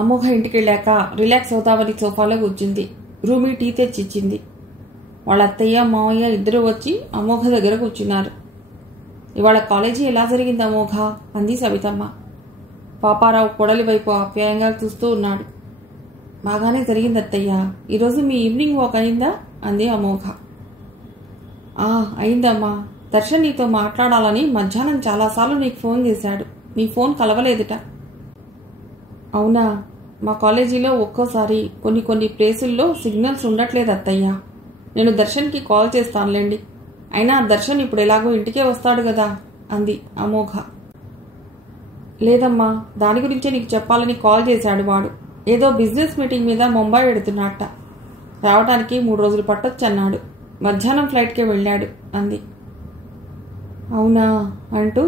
Amogha ఇంటికెళ్ళాక relax అవుతామని సోఫాలో కూర్చుంది. రూమీ టీ తెచ్చిచ్చింది. వాళ్ళ అత్తయ్య మావయ్య ఇద్దరూ వచ్చి అమోఘ దగ్గర కూర్చున్నారు. ఇవాళ కాలేజీ ఎలా జరిగింది అమోఘ అంది సవితమ్మ. పాపారావు కొడలి వైపు ఆప్యాయంగా చూస్తూ ఉన్నాడు. బాగానే జరిగింది అత్తయ్య. ఈరోజు మీ ఈవినింగ్ వాక్ అయిందా అంది అమోఘ. అయిందమ్మా. దర్శన్ నీతో మాట్లాడాలని మధ్యాహ్నం చాలాసార్లు నీకు ఫోన్ చేశాడు. నీ ఫోన్ కలవలేదుట. అవునా? మా కాలేజీలో ఒక్కోసారి కొన్ని ప్లేసుల్లో సిగ్నల్స్ ఉండట్లేదు అత్తయ్య. నేను దర్శన్కి కాల్ చేస్తానులేండి. అయినా దర్శన్ ఇప్పుడు ఎలాగో ఇంటికే వస్తాడు కదా అంది అమోఘ. లేదమ్మా, దాని గురించే నీకు చెప్పాలని కాల్ చేశాడు వాడు. ఏదో బిజినెస్ మీటింగ్ మీద ముంబై వెడుతున్నట్ట. రావడానికి 3 రోజులు పట్టొచ్చన్నాడు. మధ్యాహ్నం ఫ్లైట్కే వెళ్ళాడు అంది. అవునా అంటూ,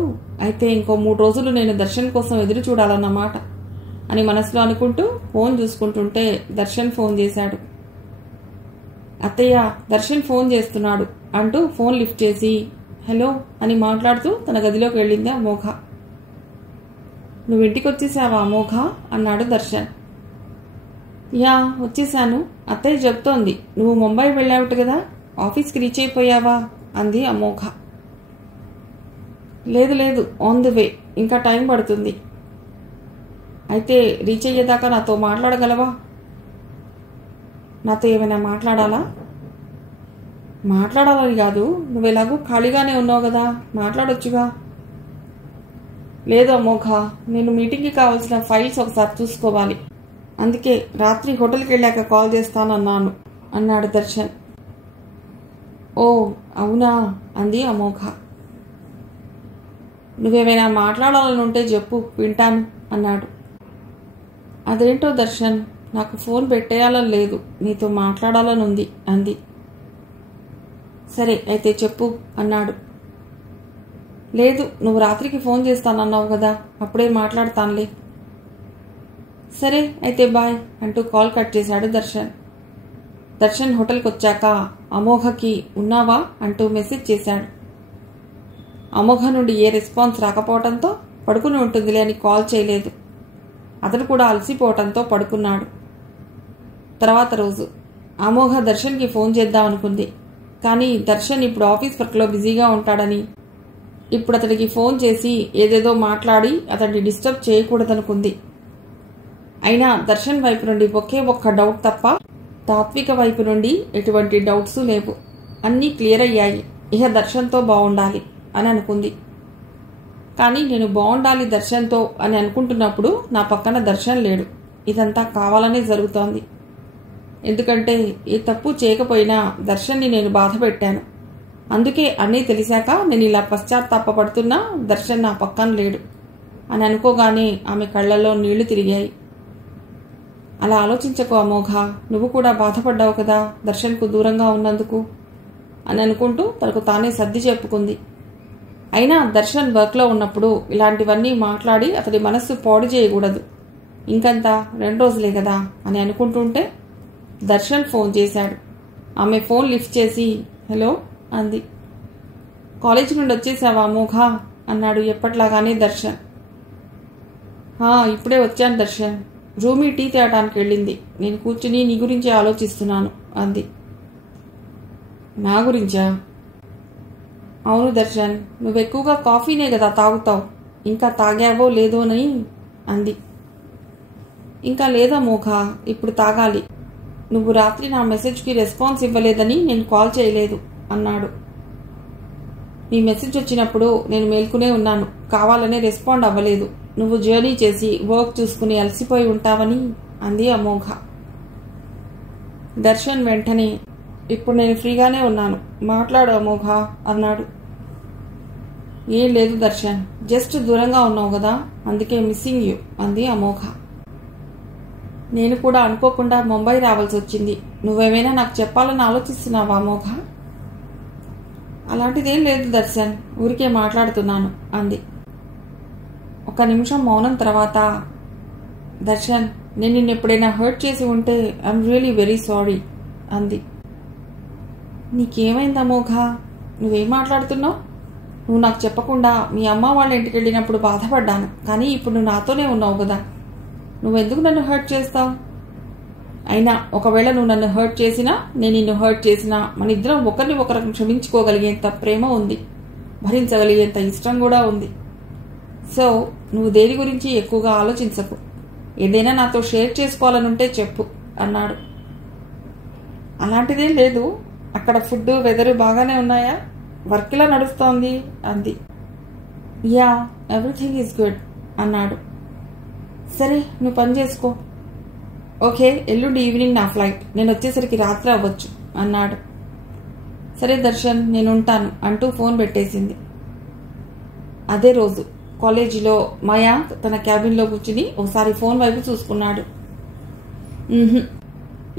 అయితే ఇంకో 3 రోజులు నేను దర్శన్ కోసం ఎదురు చూడాలన్నమాట అని మనసులో అనుకుంటూ ఫోన్ చూసుకుంటుంటే దర్శన్ ఫోన్ చేశాడు. అత్తయ్య, దర్శన్ ఫోన్ చేస్తున్నాడు అంటూ ఫోన్ లిఫ్ట్ చేసి హలో అని మాట్లాడుతూ తన గదిలోకి వెళ్ళింది అమోఘ. నువ్వు ఇంటికి వచ్చేసావా అమోఘ అన్నాడు దర్శన్. యా, వచ్చేసాను. అత్తయ్య చెప్తోంది నువ్వు ముంబై వెళ్ళావుట కదా, ఆఫీస్కి రీచ్ అయిపోయావా అంది అమోఘ. లేదు, ఆన్ ది వే, ఇంకా టైం పడుతుంది. అయితే రీచ్ అయ్యేదాకా నాతో మాట్లాడగలవా? నాతో ఏమైనా మాట్లాడాలా? మాట్లాడాలని కాదు, నువ్వు ఎలాగూ ఖాళీగానే ఉన్నావు కదా, మాట్లాడొచ్చుగా. లేదు అమోఘ, నేను మీటింగ్కి కావాల్సిన ఫైల్స్ ఒకసారి చూసుకోవాలి. అందుకే రాత్రి హోటల్కి వెళ్ళాక కాల్ చేస్తానన్నాను అన్నాడు దర్శన్. ఓ అవునా అంది అమోఘ. నువ్వేమైనా మాట్లాడాలనుంటే చెప్పు, వింటాను అన్నాడు. అదేంటో దర్శన్, నాకు ఫోన్ పెట్టేయాలని లేదు, నీతో మాట్లాడాలని ఉంది అంది. సరే అయితే చెప్పు అన్నాడు. లేదు, నువ్వు రాత్రికి ఫోన్ చేస్తానన్నావు కదా, అప్పుడే మాట్లాడతానులే. సరే అయితే బాయ్ అంటూ కాల్ కట్ చేశాడు దర్శన్. దర్శన్ హోటల్కి వచ్చాక అమోఘకి ఉన్నావా అంటూ మెసేజ్ చేశాడు. అమోఘ నుండి ఏ రెస్పాన్స్ రాకపోవడంతో పడుకుని ఉంటుందిలే అని కాల్ చేయలేదు. అతను కూడా అలసిపోవటంతో పడుకున్నాడు. తర్వాత రోజు అమోఘ దర్శన్కి ఫోన్ చేద్దామనుకుంది. కానీ దర్శన్ ఇప్పుడు ఆఫీస్ వర్క్లో బిజీగా ఉంటాడని, ఇప్పుడు అతడికి ఫోన్ చేసి ఏదేదో మాట్లాడి అతడిని డిస్టర్బ్ చేయకూడదనుకుంది. అయినా దర్శన్ వైపు నుండి ఒకే ఒక్క డౌట్ తప్ప తాత్విక వైపు నుండి ఎటువంటి డౌట్స్ లేవు. అన్నీ క్లియర్ అయ్యాయి. ఇహ దర్శన్తో బాగుండాలి అని అనుకుంది. కానీ నేను బాగుండాలి దర్శన్తో అని అనుకుంటున్నప్పుడు నా పక్కన దర్శన్ లేడు. ఇదంతా కావాలనే జరుగుతోంది. ఎందుకంటే ఏ తప్పు చేయకపోయినా దర్శన్ని నేను బాధ పెట్టాను. అందుకే అన్నీ తెలిసాక నేను ఇలా పశ్చాత్తాపడుతున్నా దర్శన్ నా పక్కన లేడు అని అనుకోగానే ఆమె కళ్లలో నీళ్లు తిరిగాయి. అలా ఆలోచించకు అమోఘ, నువ్వు కూడా బాధపడ్డావు కదా దర్శన్కు దూరంగా ఉన్నందుకు అని అనుకుంటూ తనకు తానే సర్ది చెప్పుకుంది. అయినా దర్శన్ వర్క్లో ఉన్నప్పుడు ఇలాంటివన్నీ మాట్లాడి అతడి మనస్సు పాడు చేయకూడదు. ఇంకంతా 2 రోజులే కదా అని అనుకుంటుంటే దర్శన్ ఫోన్ చేశాడు. ఆమె ఫోన్ లిఫ్ట్ చేసి హలో అంది. కాలేజీ నుండి వచ్చేసావా అమోఘ అన్నాడు ఎప్పట్లాగానే దర్శన్. ఇప్పుడే వచ్చాను దర్శన్. రూమీ టీ తేయడానికి వెళ్ళింది. నేను కూర్చుని నీ గురించి ఆలోచిస్తున్నాను అంది. నా గురించా? అవును దర్శన్, నువ్వు ఎక్కువగా కాఫీనే కదా తాగుతావు. ఇంకా తాగావో లేదోనని అంది. ఇంకా లేదా మోఘ, ఇప్పుడు తాగాలి. నువ్వు రాత్రి నా మెసేజ్కి రెస్పాన్స్ ఇవ్వలేదని నేను కాల్ చేయలేదు అన్నాడు. నీ మెసేజ్ వచ్చినప్పుడు నేను మేల్కొనే ఉన్నాను, కావాలనే రెస్పాండ్ అవ్వలేదు. నువ్వు జర్నీ చేసి వర్క్ చూసుకుని అలసిపోయి ఉంటావని అంది అమోఘ. దర్శన్ వెంటనే ఇప్పుడు నేను ఫ్రీగానే ఉన్నాను, మాట్లాడు అమోఘ అన్నాడు. ఏం లేదు దర్శన్, జస్ట్ దూరంగా ఉన్నావు కదా, అందుకే మిస్సింగ్ యూ అంది అమోఘ. నేను కూడా అనుకోకుండా ముంబై రావాల్సి వచ్చింది. నువ్వేమైనా నాకు చెప్పాలని ఆలోచిస్తున్నావా అమోఘ? అలాంటిదేం లేదు దర్శన్, ఊరికే మాట్లాడుతున్నాను అంది. 1 నిమిషం మౌనం తర్వాత దర్శన్, నేను నిన్ను ఎప్పుడైనా హర్ట్ చేసి ఉంటే ఐఎమ్ రియలీ వెరీ సారీ అంది. నీకేమైంది అమోఘ? నువ్వేం మాట్లాడుతున్నావు? నువ్వు నాకు చెప్పకుండా మీ అమ్మ వాళ్ళ ఇంటికి వెళ్ళినప్పుడు బాధపడ్డాను, కానీ ఇప్పుడు నువ్వు నాతోనే ఉన్నావు కదా. నువ్వెందుకు నన్ను హర్ట్ చేస్తావు? అయినా ఒకవేళ నువ్వు నన్ను హర్ట్ చేసినా నేను నిన్ను హర్ట్ చేసినా మన ఇద్దరం ఒకరిని ఒకరు క్షమించుకోగలిగేంత ప్రేమ ఉంది, భరించగలిగేంత ఇష్టం కూడా ఉంది. సో నువ్వు దేని గురించి ఎక్కువగా ఆలోచించకు. ఏదైనా నాతో షేర్ చేసుకోవాలనుంటే చెప్పు అన్నాడు. అలాంటిదేం లేదు. అక్కడ ఫుడ్ వెదరు బాగానే ఉన్నాయా? వర్క్ ఇలా నడుస్తోంది అంది. యా, ఎవ్రీథింగ్ ఈజ్ గుడ్ అన్నాడు. సరే, నువ్వు పని చేసుకో. ఓకే, ఎల్లుండి ఈవినింగ్ నా ఫ్లైట్. నేను వచ్చేసరికి రాత్రి అవ్వచ్చు అన్నాడు. సరే దర్శన్, నేను ఉంటాను అంటూ ఫోన్ పెట్టేసింది. అదే రోజు కాలేజీలో మయాంక్ తన క్యాబిన్లో కూర్చుని ఒకసారి ఫోన్ వైపు చూసుకున్నాడు.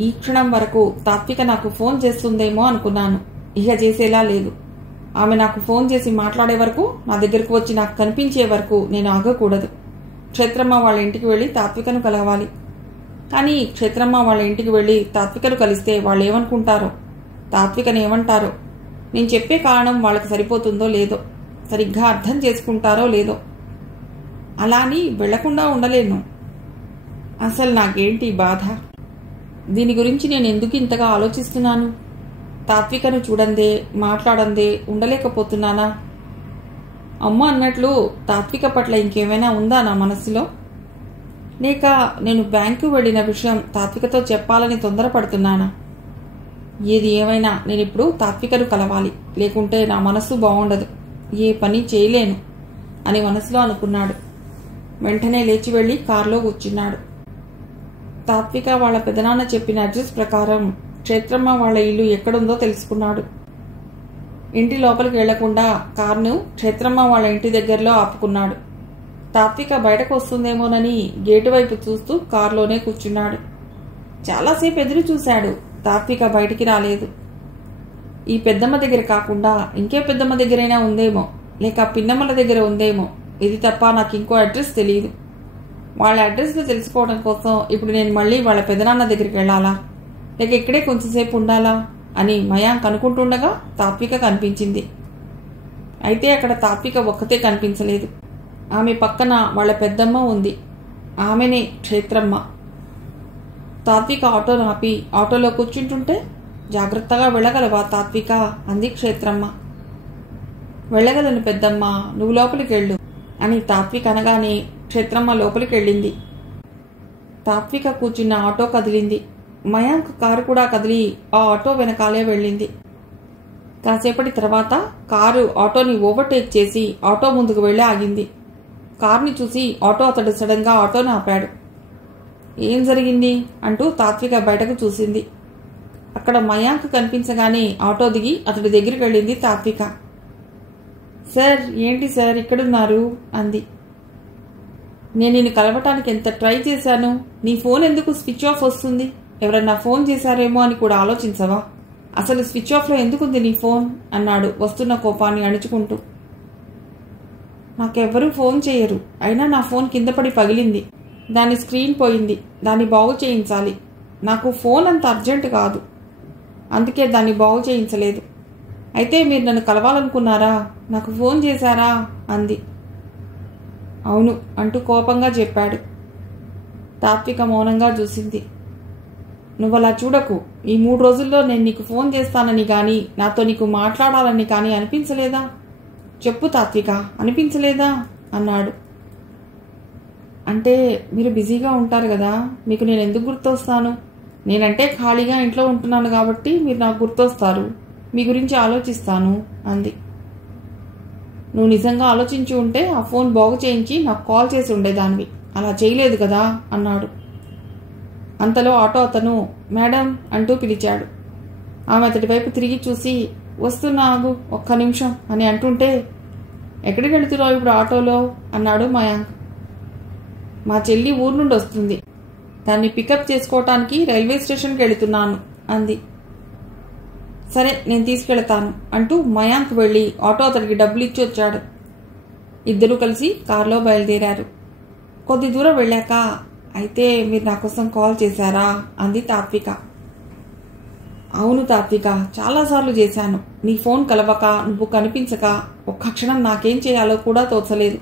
ఈ క్షణం వరకు తాత్విక నాకు ఫోన్ చేస్తుందేమో అనుకున్నాను. ఇక చేసేలా లేదు. ఆమె నాకు ఫోన్ చేసి మాట్లాడే వరకు, నా దగ్గరకు వచ్చి నాకు కనిపించే వరకు నేను ఆగకూడదు. క్షేత్రమ్మ వాళ్ళ ఇంటికి వెళ్ళి తాత్వికను కలవాలి. కానీ క్షేత్రమ్మ వాళ్ళ ఇంటికి వెళ్ళి తాత్వికను కలిస్తే వాళ్ళు ఏమనుకుంటారో, తాత్వికను ఏమంటారో, నేను చెప్పే కారణం వాళ్ళకి సరిపోతుందో లేదో, సరిగ్గా అర్థం చేసుకుంటారో లేదో. అలా అని వెళ్లకుండా ఉండలేను. అసలు నాకేంటి బాధ? దీని గురించి నేను ఎందుకు ఇంతగా ఆలోచిస్తున్నాను? తాత్వికను చూడందే, మాట్లాడందే ఉండలేకపోతున్నానా? అమ్మ అన్నట్లు తాత్విక పట్ల ఇంకేమైనా ఉందా నా మనసులో? లేక నేను బ్యాంకు వెళ్ళిన విషయం తాత్వికతో చెప్పాలని తొందరపడుతున్నానా? ఏది ఏమైనా నేనిప్పుడు తాత్వికను కలవాలి, లేకుంటే నా మనసు బాగుండదు, ఏ పని చేయలేను అని మనసులో అనుకున్నాడు. వెంటనే లేచి వెళ్లి కారులో కూర్చున్నాడు. తాత్విక వాళ్ళ పెదనాన్న చెప్పిన అడ్రస్ ప్రకారం క్షేత్రమ్మ వాళ్ళ ఇల్లు ఎక్కడుందో తెలుసుకున్నాడు. ఇంటి లోపలికి వెళ్లకుండా కారును క్షేత్రమ్మ వాళ్ళ ఇంటి దగ్గరలో ఆపుకున్నాడు. తాత్విక బయటకు వస్తుందేమోనని గేటు వైపు చూస్తూ కారులోనే కూర్చున్నాడు. చాలాసేపు ఎదురు చూశాడు. తాత్విక బయటికి రాలేదు. ఈ పెద్దమ్మ దగ్గర కాకుండా ఇంకే పెద్దమ్మ దగ్గరైనా ఉందేమో, లేక పిన్నమ్మల దగ్గర ఉందేమో. ఇది తప్ప నాకు ఇంకో అడ్రస్ తెలియదు. వాళ్ళ అడ్రస్లు తెలుసుకోవడం కోసం ఇప్పుడు నేను మళ్ళీ వాళ్ళ పెదనాన్న దగ్గరికి వెళ్ళాలా, లేక ఇక్కడే కొంచెంసేపు ఉండాలా అని మయాంక్ అనుకుంటుండగా తాత్విక కనిపించింది. అయితే అక్కడ తాత్విక ఒక్కతే కనిపించలేదు. ఆమె పక్కన వాళ్ళ పెద్దమ్మ ఉంది. ఆమెనే క్షేత్రమ్మ. తాత్విక ఆటోను ఆపి ఆటోలో కూర్చుంటుంటే, జాగ్రత్తగా వెళ్ళగలవా తాత్విక అంది క్షేత్రమ్మ. వెళ్ళగలను పెద్దమ్మ, నువ్వు లోపలికి వెళ్ళు అని తాత్విక అనగానే క్షేత్రమ్మ లోపలికి వెళ్ళింది. తాత్విక కూర్చున్న ఆటో కదిలింది. మయాంక్ కారు కూడా కదిలి ఆ ఆటో వెనకాలే వెళ్ళింది. కాసేపటి తర్వాత కారు ఆటోని ఓవర్టేక్ చేసి ఆటో ముందుకు వెళ్ళి ఆగింది. కారుని చూసి ఆటో అతడు సడన్గా ఆటోని ఆపాడు. ఏం జరిగింది అంటూ తాత్విక బయటకు చూసింది. అక్కడ మయాంక్ కనిపించగానే ఆటో దిగి అతడి దగ్గరికి వెళ్ళింది తాత్విక. సార్, ఏంటి సార్ ఇక్కడున్నారు అంది. నేను నిన్ను కలవటానికి ఎంత ట్రై చేశాను. నీ ఫోన్ ఎందుకు స్విచ్ ఆఫ్ వస్తుంది? ఎవరన్నా ఫోన్ చేశారేమో అని కూడా ఆలోచించవా? అసలు స్విచ్ ఆఫ్లో ఎందుకుంది నీ ఫోన్ అన్నాడు వస్తున్న కోపాన్ని అణుచుకుంటూ. నాకెవ్వరూ ఫోన్ చేయరు. అయినా నా ఫోన్ కింద పడి పగిలింది. దాని స్క్రీన్ పోయింది. దాన్ని బాగు చేయించాలి. నాకు ఫోన్ అంత అర్జెంట్ కాదు, అందుకే దాన్ని బాగు చేయించలేదు. అయితే మీరు నన్ను కలవాలనుకున్నారా? నాకు ఫోన్ చేశారా అంది. అవును అంటూ కోపంగా చెప్పాడు. తాత్విక మౌనంగా చూసింది. నువ్వలా చూడకు. ఈ 3 రోజుల్లో నేను నీకు ఫోన్ చేస్తానని కానీ, నాతో నీకు మాట్లాడాలని కానీ అనిపించలేదా? చెప్పు తాత్విక, అనిపించలేదా అన్నాడు. అంటే మీరు బిజీగా ఉంటారు కదా, మీకు నేను ఎందుకు గుర్తొస్తాను? నేనంటే ఖాళీగా ఇంట్లో ఉంటున్నాను కాబట్టి మీరు నాకు గుర్తొస్తారు, మీ గురించి ఆలోచిస్తాను అంది. నువ్వు నిజంగా ఆలోచించి ఉంటే ఆ ఫోన్ బాగు చేయించి నాకు కాల్ చేసి ఉండేదానివి. అలా చేయలేదు కదా అన్నాడు. అంతలో ఆటో అతను మేడం అంటూ పిలిచాడు. ఆమె అతడి వైపు తిరిగి చూసి వస్తున్నాగు, ఒక్క నిమిషం అని అంటుంటే, ఎక్కడికి వెళుతున్నావు ఇప్పుడు ఆటోలో అన్నాడు మయాంక్. మా చెల్లి ఊరు నుండి వస్తుంది, దాన్ని పికప్ చేసుకోవటానికి రైల్వే స్టేషన్కి వెళుతున్నాను అంది. సరే, నేను తీసుకెళ్తాను అంటూ మయాంక్ వెళ్ళి ఆటో అతడికి డబ్బులు ఇచ్చి వచ్చాడు. ఇద్దరూ కలిసి కారులో బయలుదేరారు. కొద్ది దూరం వెళ్ళాక, అయితే మీరు నా కోసం కాల్ చేశారా అంది తాత్విక. అవును తాత్విక, చాలాసార్లు చేశాను. నీ ఫోన్ కలవక, నువ్వు కనిపించక ఒక్క క్షణం నాకేం చేయాలో కూడా తోచలేదు.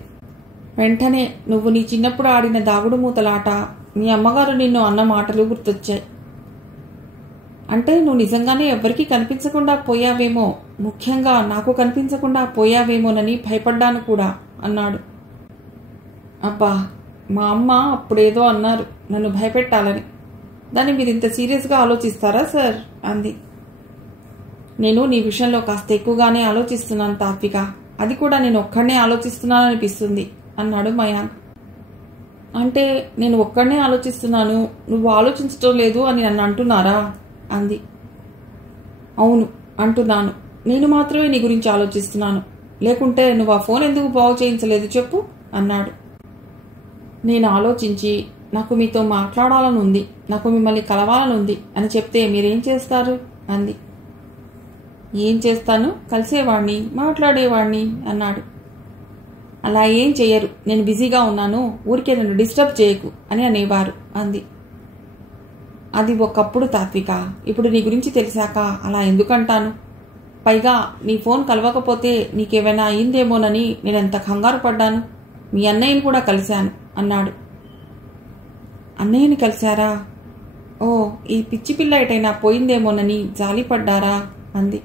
వెంటనే నువ్వు నీ చిన్నప్పుడు ఆడిన దాగుడు మూతలాట, మీ అమ్మగారు నిన్ను అన్న మాటలు గుర్తొచ్చాయి. అంటే నువ్వు నిజంగానే ఎవ్వరికీ కనిపించకుండా పోయావేమో, ముఖ్యంగా నాకు కనిపించకుండా పోయావేమోనని భయపడ్డాను కూడా అన్నాడు. అబ్బా, మా అమ్మ అప్పుడేదో అన్నారు నన్ను భయపెట్టాలని. దాన్ని మీరు ఇంత సీరియస్గా ఆలోచిస్తారా సార్ అంది. నేను నీ విషయంలో కాస్త ఎక్కువగానే ఆలోచిస్తున్నాను తాత్విక. అది కూడా నేను ఒక్కడనే ఆలోచిస్తున్నాననిపిస్తుంది అన్నాడు మయాంక్. అంటే నేను ఒక్కడనే ఆలోచిస్తున్నాను, నువ్వు ఆలోచించటం లేదు అని నన్ను అంటున్నారా అంది. అవును అంటున్నాను. నేను మాత్రమే నీ గురించి ఆలోచిస్తున్నాను. లేకుంటే నువ్వు ఆ ఫోన్ ఎందుకు బాగు చేయించలేదు చెప్పు అన్నాడు. నేను ఆలోచించి నాకు మీతో మాట్లాడాలనుంది, నాకు మిమ్మల్ని కలవాలనుంది అని చెప్తే మీరేం చేస్తారు అంది. ఏం చేస్తాను, కలిసేవాణ్ణి, మాట్లాడేవాణ్ణి అన్నాడు. అలా ఏం చెయ్యరు, నేను బిజీగా ఉన్నాను, ఊరికే నన్ను డిస్టర్బ్ చేయకు అని అనేవారు అంది. అది ఒకప్పుడు తాత్విక, ఇప్పుడు నీ గురించి తెలిసాక అలా ఎందుకంటాను? పైగా నీ ఫోన్ కలవకపోతే నీకేమైనా అయిందేమోనని నేనెంత కంగారు పడ్డాను. మీ అన్నయ్యని కూడా కలిశాను అన్నాడు. అన్నయ్యని కలిశారా? ఓ, ఈ పిచ్చి పిల్ల ఎటైనా పోయిందేమోనని జాలిపడ్డారా అంది.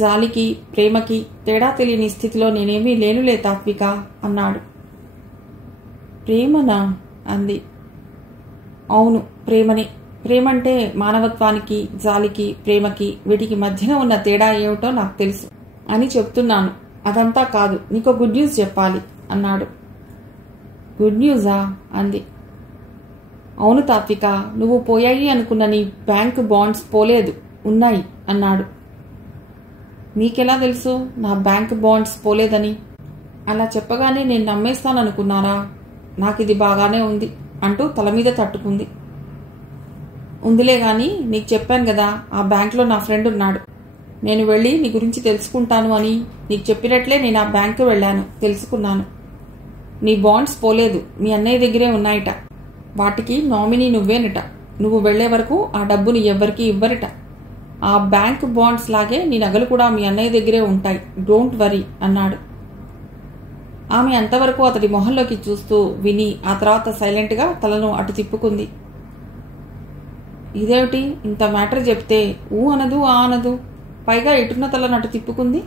జాలికి ప్రేమకి తేడా తెలియని స్థితిలో నేనేమీ లేనులే తాత్విక అన్నాడు. ప్రేమనా అంది. అవును, ప్రేమనే. ప్రేమంటే మానవత్వానికి, జాలికి, ప్రేమకి వీటికి మధ్యన ఉన్న తేడా ఏమిటో నాకు తెలుసు అని చెప్తున్నాను. అదంతా కాదు, నీకు గుడ్ న్యూస్ చెప్పాలి అన్నాడు. గుడ్ న్యూజా అంది. అవును తాత్విక, నువ్వు పోయాయి అనుకున్న నీ బ్యాంకు బాండ్స్ పోలేదు, ఉన్నాయి అన్నాడు. నీకెలా తెలుసు నా బ్యాంక్ బాండ్స్ పోలేదని? అలా చెప్పగానే నేను నమ్మేస్తాననుకున్నారా? నాకిది బాగానే ఉంది అంటూ తల మీద తట్టుకుంది. ఉందిలే గాని, నీకు చెప్పాను కదా ఆ బ్యాంక్లో నా ఫ్రెండ్ ఉన్నాడు. నేను వెళ్ళి నీ గురించి తెలుసుకుంటాను అని నీకు చెప్పినట్లే నేను ఆ బ్యాంకు వెళ్ళాను, తెలుసుకున్నాను. నీ బాండ్స్ పోలేదు, మీ అన్నయ్య దగ్గరే ఉన్నాయట. వాటికి నామినీ నువ్వేనట. నువ్వు వెళ్లే వరకు ఆ డబ్బుని ఎవ్వరికీ ఇవ్వరట. ఆ బ్యాంక్ బాండ్స్ లాగే నీ నగలు కూడా మీ అన్నయ్య దగ్గరే ఉంటాయి, డోంట్ వరీ అన్నాడు. ఆమె అంతవరకు అతడి మొహంలోకి చూస్తూ విని ఆ తర్వాత సైలెంట్గా తలను అటు తిప్పుకుంది. ఇదేమిటి ఇంత మ్యాటర్ చెప్తే ఊ అనదు, ఆ అనదు, పైగా ఎటున్న తలను అటు తిప్పుకుంది?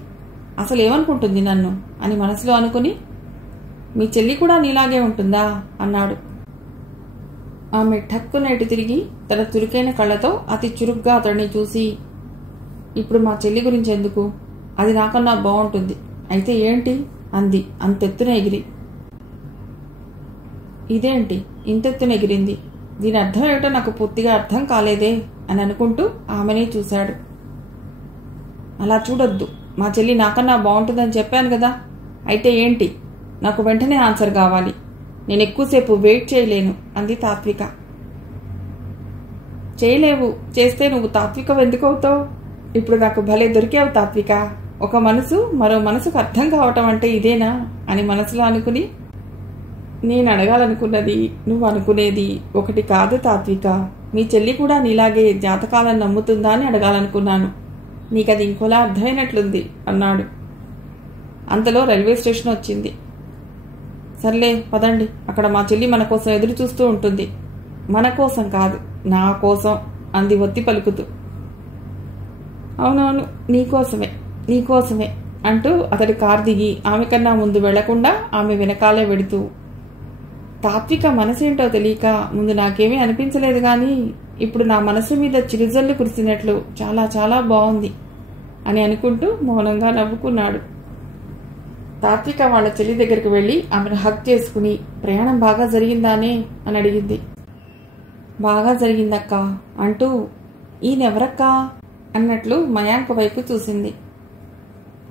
అసలు ఏమనుకుంటుంది నన్ను అని మనసులో అనుకుని, మీ చెల్లి కూడా నీలాగే ఉంటుందా అన్నాడు. ఆమె ఠక్కున ఎటు తిరిగి తన చురుకైన కళ్ళతో అతి చురుగ్గా అతడిని చూసి, ఇప్పుడు మా చెల్లి గురించి ఎందుకు, అది నాకన్నా బాగుంటుంది, అయితే ఏంటి అంది అంతెత్తున ఎగిరి. ఇదేంటి ఇంతెత్తున ఎగిరింది, దీని అర్థం ఏమిటో నాకు పూర్తిగా అర్థం కాలేదే అని అనుకుంటూ ఆమెనే చూశాడు. అలా చూడొద్దు, మా చెల్లి నాకన్నా బాగుంటుందని చెప్పాను కదా, అయితే ఏంటి, నాకు వెంటనే ఆన్సర్ కావాలి, నేను ఎక్కువసేపు వెయిట్ చేయలేను అంది తాత్విక. చేయలేవు, చేస్తే నువ్వు తాత్విక ఎందుకవుతావు? ఇప్పుడు నాకు భలే దొరికావు తాత్విక. ఒక మనసు మరో మనసుకు అర్థం కావటం అంటే ఇదేనా అని మనసులో అనుకుని, నేను అడగాలనుకున్నది నువ్వు అనుకునేది ఒకటి కాదు తాత్విక. మీ చెల్లి కూడా నీలాగే జాతకాలను నమ్ముతుందా అని అడగాలనుకున్నాను. నీకది ఇంకోలా అర్థమైనట్లుంది అన్నాడు. అంతలో రైల్వే స్టేషన్ వచ్చింది. సర్లే పదండి, అక్కడ మా చెల్లి మన కోసం ఎదురు చూస్తూ ఉంటుంది. మన కోసం కాదు, నా కోసం అంది ఒత్తి పలుకుతూ. అవునవును, నీకోసమే నీకోసమే అంటూ అతడి కారు దిగి ఆమె కన్నా ముందు వెళ్లకుండా ఆమె వెనకాలే వెడుతూ, తాత్విక మనసేంటో తెలియక ముందు నాకేమీ అనిపించలేదు కానీ ఇప్పుడు నా మనసు మీద చిరుజల్లు కురిసినట్లు చాలా చాలా బాగుంది అని అనుకుంటూ మౌనంగా నవ్వుకున్నాడు. తాత్విక వాళ్ళ చెల్లి దగ్గరికి వెళ్ళి ఆమెను హగ్ చేసుకుని, ప్రయాణం బాగా జరిగిందానే అని అడిగింది. బాగా జరిగిందక్క అంటూ, ఈయనెవరక్కా అన్నట్లు మయాంక్ వైపు చూసింది.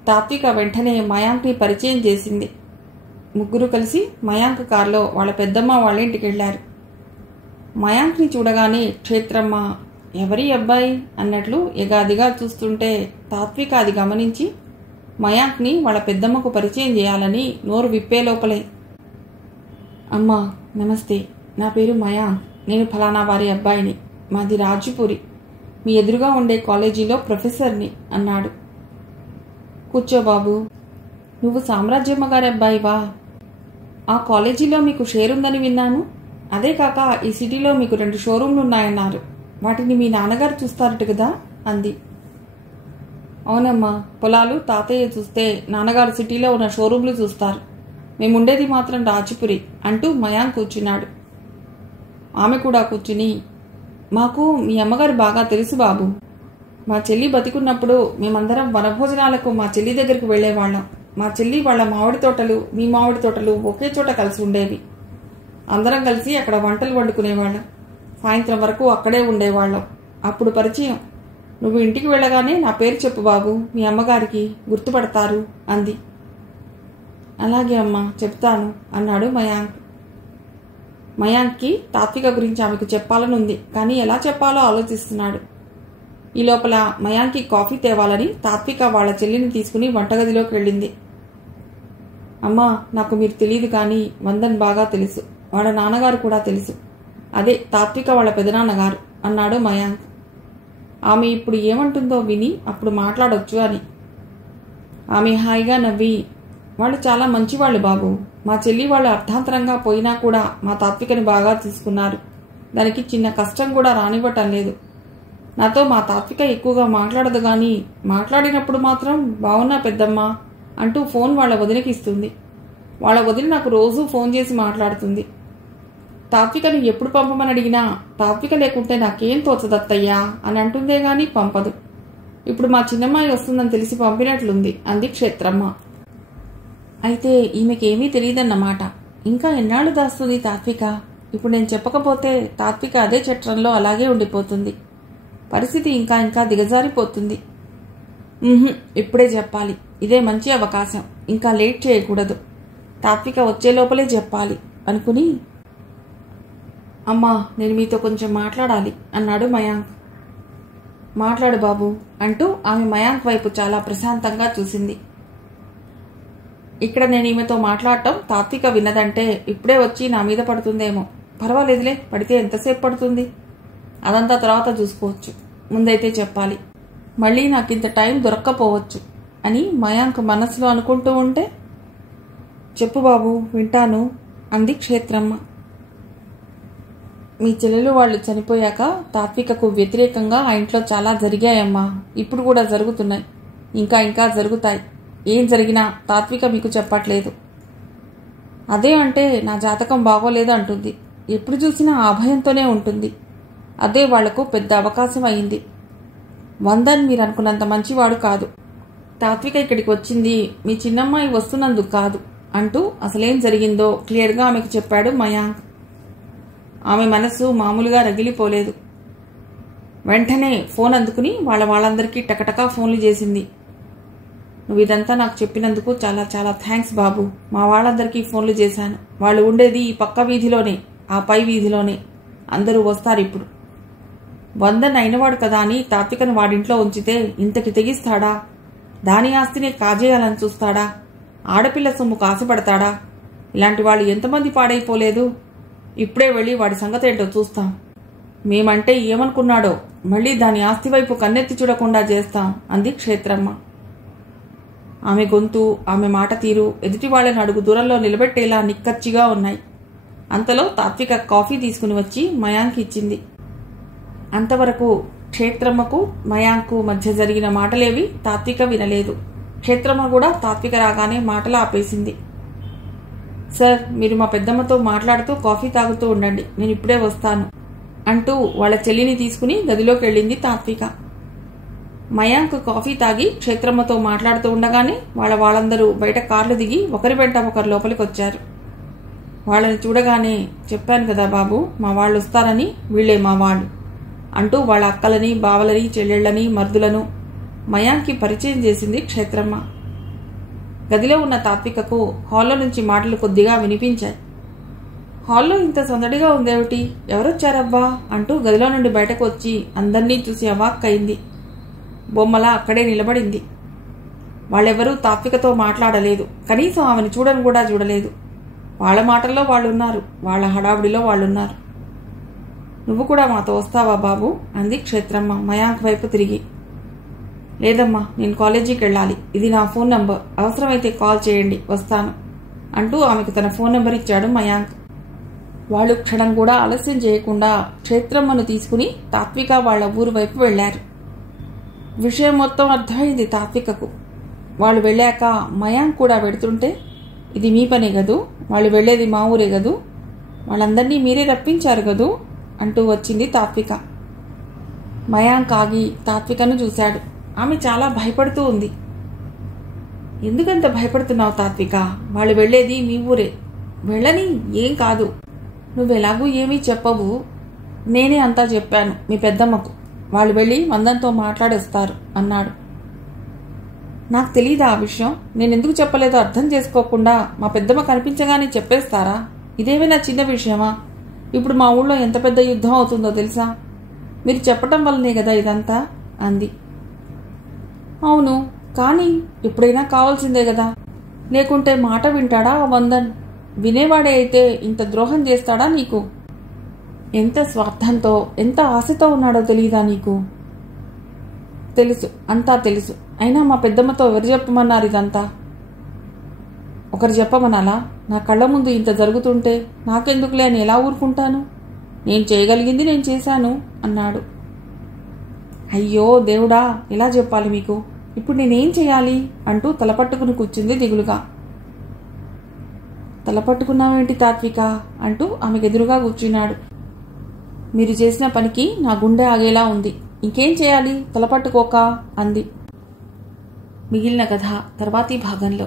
తాత్విక వెంటనే మయాంక్ని పరిచయం చేసింది. ముగ్గురు కలిసి మయాంక్ కారులో వాళ్ళ పెద్దమ్మ వాళ్ళ ఇంటికి వెళ్లారు. మయాంక్ని చూడగానే క్షేత్రమ్మ, ఎవరి అబ్బాయి అన్నట్లు ఎగాదిగా చూస్తుంటే తాత్విక అది గమనించి మయాంక్ని వాళ్ళ పెద్దమ్మకు పరిచయం చేయాలని నోరు విప్పే లోపలే, అమ్మా నమస్తే, నా పేరు మయాంక్, నేను ఫలానా వారి అబ్బాయిని, మాది రాజుపూరి, మీ ఎదురుగా ఉండే కాలేజీలో ప్రొఫెసర్ని అన్నాడు. కూర్చో బాబు, నువ్వు సామ్రాజ్యమ్మ గారి అబ్బాయివా? ఆ కాలేజీలో మీకు షేర్ ఉందని విన్నాను, అదే కాక ఈ సిటీలో మీకు 2 షోరూంలు ఉన్నాయన్నారు. వాటిని మీ నాన్నగారు చూస్తారట కదా అంది. అవునమ్మా, పొలాలు తాతయ్య చూస్తే నాన్నగారు సిటీలో ఉన్న షోరూంలు చూస్తారు. మేముండేది మాత్రం రాచిపురి అంటూ మయాంక్ కూర్చున్నాడు. ఆమె కూడా కూర్చుని, మాకు మీ అమ్మగారు బాగా తెలుసు బాబు. మా చెల్లి బతికున్నప్పుడు మేమందరం వనభోజనాలకు మా చెల్లి దగ్గరికి వెళ్లేవాళ్ళం. మా చెల్లి వాళ్ళ మామిడి తోటలు, మీ మామిడి తోటలు ఒకే చోట కలిసి ఉండేవి. అందరం కలిసి అక్కడ వంటలు వండుకునేవాళ్ళం. సాయంత్రం వరకు అక్కడే ఉండేవాళ్ళం. అప్పుడు పరిచయం. నువ్వు ఇంటికి వెళ్ళగానే నా పేరు చెప్పు బాబు, మీ అమ్మగారికి గుర్తుపడతారు అంది. అలాగే అమ్మా, చెప్తాను అన్నాడు మయాంక్. మయాంక్కి తాత్విక గురించి ఆమెకు చెప్పాలని ఉంది, కానీ ఎలా చెప్పాలో ఆలోచిస్తున్నాడు. ఈ లోపల మయాంక్కి కాఫీ తేవాలని తాత్విక వాళ్ళ చెల్లిని తీసుకుని వంటగదిలోకి వెళ్ళింది. అమ్మా, నాకు మీరు తెలియదు, కానీ వందన్ బాగా తెలుసు. వాళ్ళ నాన్నగారు కూడా తెలుసు. అదే తాత్విక వాళ్ళ పెదనాన్నగారు అన్నాడు మయాంక్. ఆమె ఇప్పుడు ఏమంటుందో విని అప్పుడు మాట్లాడొచ్చు అని. ఆమె హాయిగా నవ్వి, వాళ్ళు చాలా మంచివాళ్ళు బాబు. మా చెల్లి వాళ్ళు అర్థాంతరంగా పోయినా కూడా మా తాత్వికని బాగా తీసుకున్నారు. దానికి చిన్న కష్టం కూడా రానివ్వటం లేదు. నాతో మా తాత్విక ఎక్కువగా మాట్లాడదు, కానీ మాట్లాడినప్పుడు మాత్రం బాగున్నా పెద్దమ్మ అంటూ ఫోన్ వాళ్ళ వదినకి ఇస్తుంది. వాళ్ళ వదిన నాకు రోజూ ఫోన్ చేసి మాట్లాడుతుంది. తాత్వికను ఎప్పుడు పంపమని అడిగినా తాత్విక లేకుంటే నాకేం తోచదత్తయ్యా అని అంటుందే గాని పంపదు. ఇప్పుడు మా చిన్నమ్మాయి వస్తుందని తెలిసి పంపినట్లుంది అంది క్షేత్రమ్మ. అయితే ఈమెకేమీ తెలియదన్నమాట. ఇంకా ఎన్నాళ్ళు దాస్తుంది తాత్విక? ఇప్పుడు నేను చెప్పకపోతే తాత్విక అదే చట్రంలో అలాగే ఉండిపోతుంది. పరిస్థితి ఇంకా ఇంకా దిగజారిపోతుంది. ఇప్పుడే చెప్పాలి. ఇదే మంచి అవకాశం. ఇంకా లేట్ చేయకూడదు. తాత్విక వచ్చే లోపలే చెప్పాలి అనుకుని, అమ్మా, నేను మీతో కొంచెం మాట్లాడాలి అన్నాడు మయాంక్. మాట్లాడు బాబు అంటూ ఆమె మయాంక్ వైపు చాలా ప్రశాంతంగా చూసింది. ఇక్కడ నేను ఈమెతో మాట్లాడటం తాత్విక విన్నదంటే ఇప్పుడే వచ్చి నా మీద పడుతుందేమో. పర్వాలేదులే, పడితే ఎంతసేపు పడుతుంది, అదంతా తర్వాత చూసుకోవచ్చు. ముందైతే చెప్పాలి. మళ్ళీ నాకింత టైం దొరక్కపోవచ్చు అని మయాంక్ మనసులో అనుకుంటూ ఉంటే, చెప్పు బాబు, వింటాను అంది క్షేత్రమ్మ. మీ చెల్లెలు వాళ్ళు చనిపోయాక తాత్వికకు వ్యతిరేకంగా ఆ ఇంట్లో చాలా జరిగాయమ్మా. ఇప్పుడు కూడా జరుగుతున్నాయి. ఇంకా ఇంకా జరుగుతాయి. ఏం జరిగినా తాత్విక మీకు చెప్పట్లేదు. అదే అంటే నా జాతకం బాగోలేదు అంటుంది. ఎప్పుడు చూసినా ఆ భయంతోనే ఉంటుంది. అదే వాళ్లకు పెద్ద అవకాశం అయింది. వందన్ మీరు అనుకున్నంత మంచివాడు కాదు. తాత్విక ఇక్కడికి వచ్చింది మీ చిన్నమ్మాయి వస్తున్నందుకు కాదు అంటూ అసలేం జరిగిందో క్లియర్గా ఆమెకు చెప్పాడు మయాంక్. ఆమె మనసు మామూలుగా రగిలిపోలేదు. వెంటనే ఫోన్ అందుకుని వాళ్ళందరికీ టకటకా ఫోన్లు చేసింది. నువ్వు ఇదంతా నాకు చెప్పినందుకు చాలా చాలా థ్యాంక్స్ బాబు. మా వాళ్ళందరికీ ఫోన్లు చేశాను. వాళ్ళు ఉండేది ఈ పక్క వీధిలోనే, ఆ పై వీధిలోనే. అందరూ వస్తారు ఇప్పుడు. వందన్ అయినవాడు కదా అని తాత్వికను వాడింట్లో ఉంచితే ఇంతకి తెగిస్తాడా? దాని ఆస్తినే కాజేయాలని చూస్తాడా? ఆడపిల్ల సొమ్ము కాసుపడతాడా? ఇలాంటి వాళ్ళు ఎంతమంది పాడైపోలేదు. ఇప్పుడే వెళ్ళి వాడి సంగతేంటో చూస్తాం. మేమంటే ఏమనుకున్నాడో మళ్ళీ దాని ఆస్తి వైపు కన్నెత్తి చూడకుండా చేస్తాం అంది క్షేత్రమ్మ. ఆమె గొంతు, ఆమె మాట తీరు ఎదుటి వాళ్ళని అడుగు దూరంలో నిలబెట్టేలా నిక్కచ్చిగా ఉన్నాయి. అంతలో తాత్విక కాఫీ తీసుకుని వచ్చి మయాంక్ ఇచ్చింది. అంతవరకు క్షేత్రమ్మకు మయాంకు మధ్య జరిగిన మాటలేవి తాత్విక వినలేదు. క్షేత్రమ్మ కూడా తాత్విక రాగానే మాటలు ఆపేసింది. సార్, మీరు మా పెద్దమ్మతో మాట్లాడుతూ కాఫీ తాగుతూ ఉండండి, నేను ఇప్పుడే వస్తాను అంటూ వాళ్ళ చెల్లిని తీసుకుని గదిలోకి వెళ్ళింది తాత్విక. మయాంక్ కాఫీ తాగి క్షేత్రమ్మతో మాట్లాడుతూ ఉండగానే వాళ్ళందరూ బయట కార్లు దిగి ఒకరి వెంట ఒకరు లోపలికి వచ్చారు. వాళ్ళని చూడగానే, చెప్పాను కదా బాబు, మా వాళ్ళు వస్తారని, వీళ్లే మా వాళ్ళు అంటూ వాళ్ళ అక్కలని, బావలని, చెల్లెళ్లని, మర్దులను మయాంక్కి పరిచయం చేసింది క్షేత్రమ్మ. గదిలో ఉన్న తాత్వికకు హాల్లో నుంచి మాటలు కొద్దిగా వినిపించాయి. హాల్లో ఇంత సందడిగా ఉందేమిటి, ఎవరొచ్చారబ్బా అంటూ గదిలో నుండి బయటకు వచ్చి అందర్నీ చూసి అవాక్కయింది. బొమ్మలా అక్కడే నిలబడింది. వాళ్ళెవరూ తాత్వికతో మాట్లాడలేదు. కనీసం ఆమెను చూడను కూడా చూడలేదు. వాళ్ళ మాటల్లో వాళ్ళున్నారు, వాళ్ళ హడావుడిలో వాళ్ళున్నారు. నువ్వు కూడా మాతో వస్తావా బాబు అంది క్షేత్రమ్మ మయాంక్ వైపు తిరిగి. లేదమ్మా, నేను కాలేజీకి వెళ్ళాలి. ఇది నా ఫోన్ నంబర్, అవసరమైతే కాల్ చేయండి, వస్తాను అంటూ ఆమెకు తన ఫోన్ నెంబర్ ఇచ్చాడు మయాంక్. వాళ్ళు క్షణం కూడా ఆలస్యం చేయకుండా క్షేత్రమ్మను తీసుకుని తాత్విక వాళ్ల ఊరు వైపు వెళ్లారు. విషయం మొత్తం అర్థమైంది తాత్వికకు. వాళ్ళు వెళ్ళాక మయాంక్ కూడా వెడుతుంటే, ఇది మీ పనే గదు, వాళ్ళు వెళ్లేది మా ఊరే గదు, వాళ్ళందరినీ మీరే రప్పించారు గదు అంటూ వచ్చింది తాత్విక. మయాంక్ ఆగి తాత్వికను చూశాడు. ఆమె చాలా భయపడుతూ ఉంది. ఎందుకంత భయపడుతున్నావు తాత్విక? వాళ్ళు వెళ్లేది మీ ఊరే. వెళ్ళని, ఏం కాదు. నువ్వెలాగూ ఏమీ చెప్పవు. నేనే అంతా చెప్పాను మీ పెద్దమ్మకు. వాళ్ళు వెళ్ళి మందంతో మాట్లాడేస్తారు అన్నాడు. నాకు తెలీదా ఆ విషయం? నేనెందుకు చెప్పలేదో అర్థం చేసుకోకుండా మా పెద్దమ్మ కనిపించగానే చెప్పేస్తారా? ఇదేమైనా చిన్న విషయమా? ఇప్పుడు మా ఊళ్ళో ఎంత పెద్ద యుద్ధం అవుతుందో తెలుసా? మీరు చెప్పటం వల్లనే కదా ఇదంతా అంది. అవును, కానీ ఎప్పుడైనా కావాల్సిందే కదా. లేకుంటే మాట వింటాడా ఆ వందన్? వినేవాడే అయితే ఇంత ద్రోహం చేస్తాడా నీకు? ఎంత స్వార్థంతో, ఎంత ఆశతో ఉన్నాడో తెలియదా నీకు? తెలుసు, అంతా తెలుసు. అయినా మా పెద్దమ్మతో ఎవరు చెప్పమన్నారు ఇదంతా? ఒకరు చెప్పమనాలా? నా కళ్ళ ముందు ఇంత జరుగుతుంటే నాకెందుకులే అని ఎలా ఊరుకుంటాను? నేను చేయగలిగింది నేను చేశాను అన్నాడు. అయ్యో దేవుడా, ఎలా చెప్పాలి మీకు? ఇప్పుడు నేనేం చేయాలి అంటూ తలపట్టుకుని కూర్చుంది దిగులుగా. తలపట్టుకున్నావేంటి తాత్విక అంటూ ఆమెకెదురుగా కూర్చున్నాడు. మీరు చేసిన పనికి నా గుండె ఆగేలా ఉంది. ఇంకేం చేయాలి తలపట్టుకోక అంది. మిగిలిన కథ తర్వాతి భాగంలో.